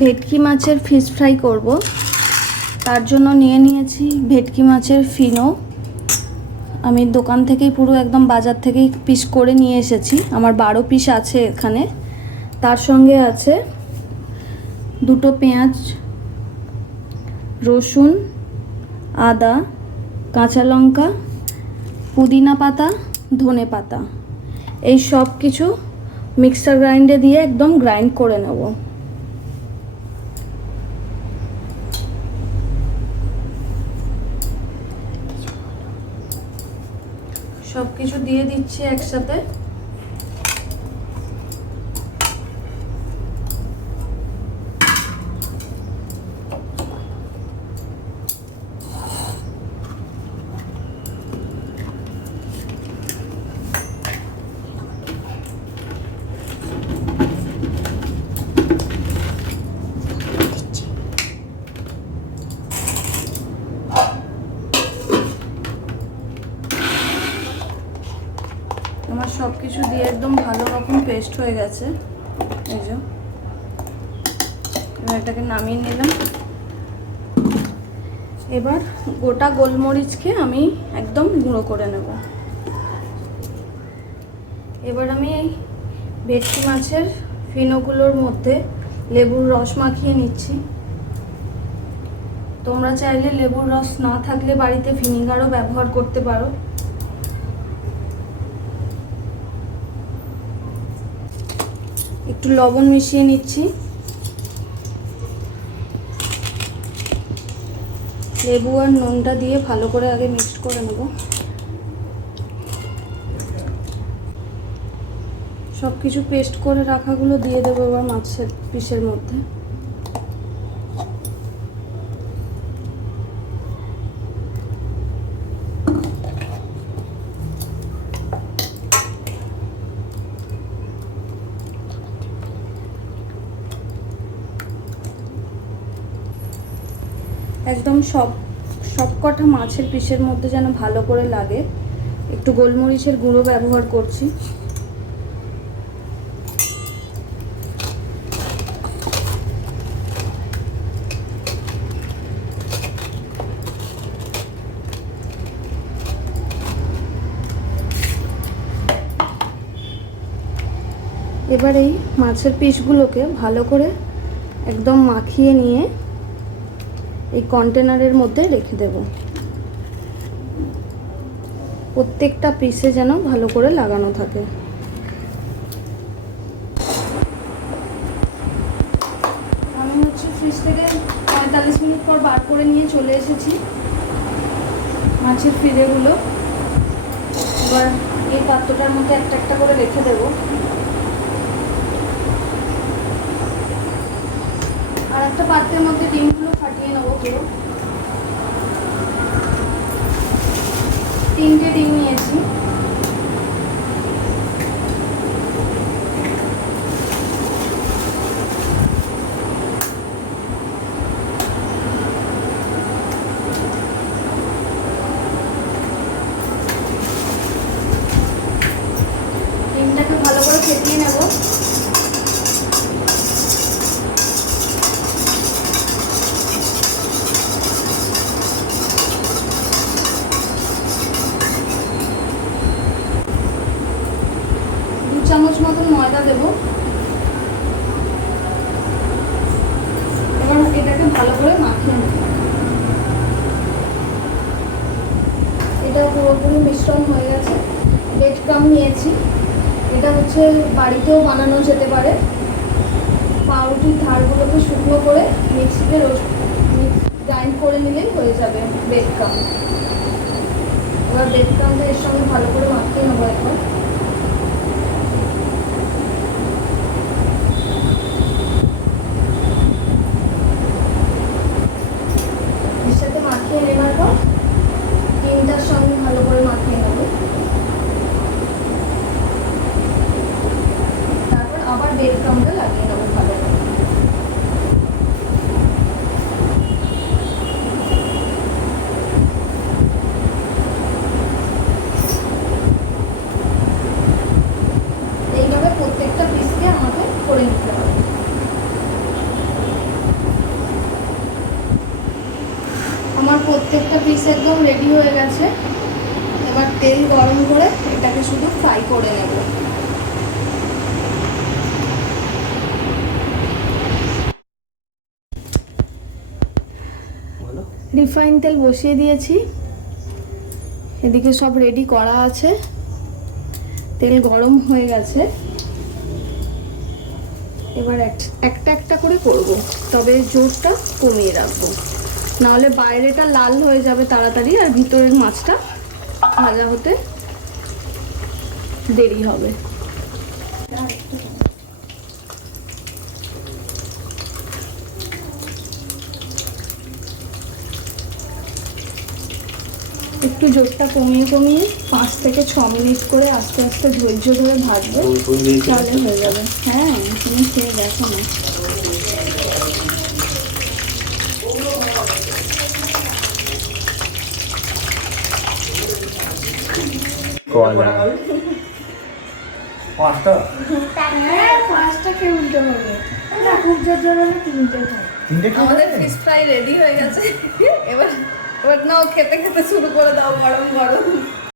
ভেটকি মাছের fish fry করব। তার জন্য নিয়ে নিয়েছি ভেটকি মাছের ফিনো। আমি দোকান থেকেই পুরো একদম বাজার থেকেই পিস করে নিয়ে এসেছি। আমার 12 পিস আছে এখানে। তার সঙ্গে আছে 2টো পেঁয়াজ, রসুন, আদা, কাঁচা লঙ্কা, পুদিনা পাতা, ধনে পাতা। এই সব কিছু মিক্সার গ্রাইন্ডে দিয়ে একদম গ্রাইন্ড করে নেব। সব কিছু দিয়ে দিচ্ছি একসাথে। আমার সব কিছু দিয়ে একদম ভালো রকম পেস্ট হয়ে গেছে। এই যে এবার এটাকে নামিয়ে নিলাম। এবার গোটা গোলমরিচকে আমি একদম গুঁড়ো করে নেব। এবার আমি এই ভেটকি মাছের ফিনোগুলোর মধ্যে লেবুর রস মাখিয়ে নিচ্ছি। তোমরা চাইলে লেবুর রস না থাকলে বাড়িতে ভিনিগারও ব্যবহার করতে পারো। একটু লবণ মিশিয়ে নিচ্ছি। লেবু আর নুনটা দিয়ে ভালো করে আগে মিক্সড করে নেব। সব কিছু পেস্ট করে রাখাগুলো দিয়ে দেবো এবার মাছের পিসের মধ্যে। একদম সব কটা মাছের পিসের মধ্যে যেন ভালো করে লাগে। একটু গোলমরিচের গুঁড়ো ব্যবহার করছি। এবার এই মাছের পিসগুলোকে ভালো করে একদম মাখিয়ে নিয়ে এই কন্টেনারের মধ্যে রেখে দেব। প্রত্যেকটা পিসে যেন ভালো করে লাগানো থাকে। আমি ফ্রিজ থেকে 45 মিনিট পর বার করে নিয়ে চলে এসেছি মাছের ফিলেগুলো। এবার এই পাত্রটার মধ্যে একটা একটা করে রেখে দেব। আর একটা পাত্রের মধ্যে ডিমগুলো ফাটিয়ে নেবো পুরো। 3টে ডিম নিয়েছি। ডিমটাকে ভালো করে ফেটিয়ে নেব। চামচ মতন ময়দা দেব। এবার এটাকে ভালো করে মাখিয়ে নেব। এটা পুরোপুরি মিশ্রণ হয়ে গেছে। ব্রেড ক্রাম্ব নিয়েছি। এটা বাড়িতেও বানানো যেতে পারে। পাউরুটির ধারগুলোকে শুকনো করে মিক্সিতে গ্রাইন্ড করে নিলেই হয়ে যাবে ব্রেড ক্রাম্ব। এবার ব্রেড ক্রাম্বটা এর সঙ্গে ভালো করে মাখিয়ে নেবো একবার। মাখিয়ে নেবার পর ডিমটার সঙ্গে ভালো করে মাখিয়ে নেব। তারপর আবার ব্রেড ক্রাম্বটা লাগিয়ে নেবো ভালো করে। এইভাবে প্রত্যেকটা পিসকে আমাকে করে নিতে হবে। প্রত্যেকটা পিস একদম রেডি হয়ে গেছে। এবার তেল গরম করে এটাকে শুধু ফ্রাই করে নেব। রিফাইন তেল বসিয়ে দিয়েছি, এদিকে সব রেডি করা আছে। তেল গরম হয়ে গেছে, এবার একটা একটা করে করব, তবে জোরটা কমিয়ে রাখবো, নাহলে বাইরেটা লাল হয়ে যাবে তাড়াতাড়ি আর ভিতরের মাছটা ভাজা হতে দেরি হবে। একটু জোরটা কমিয়ে কমিয়ে 5 থেকে 6 মিনিট করে আস্তে আস্তে ধৈর্য ধরে ভাজবে, তাহলে হয়ে যাবে। হ্যাঁ, তুমি খেয়ে দেখো না। পাঁচটা খেয়ে উঠতে হবে না, খুব জোর জোর হলে 3টে খাই। আমাদের ফিশ ফ্রাই রেডি হয়ে গেছে। এবার নাও, খেতে খেতে শুরু করে দাও গরম গরম।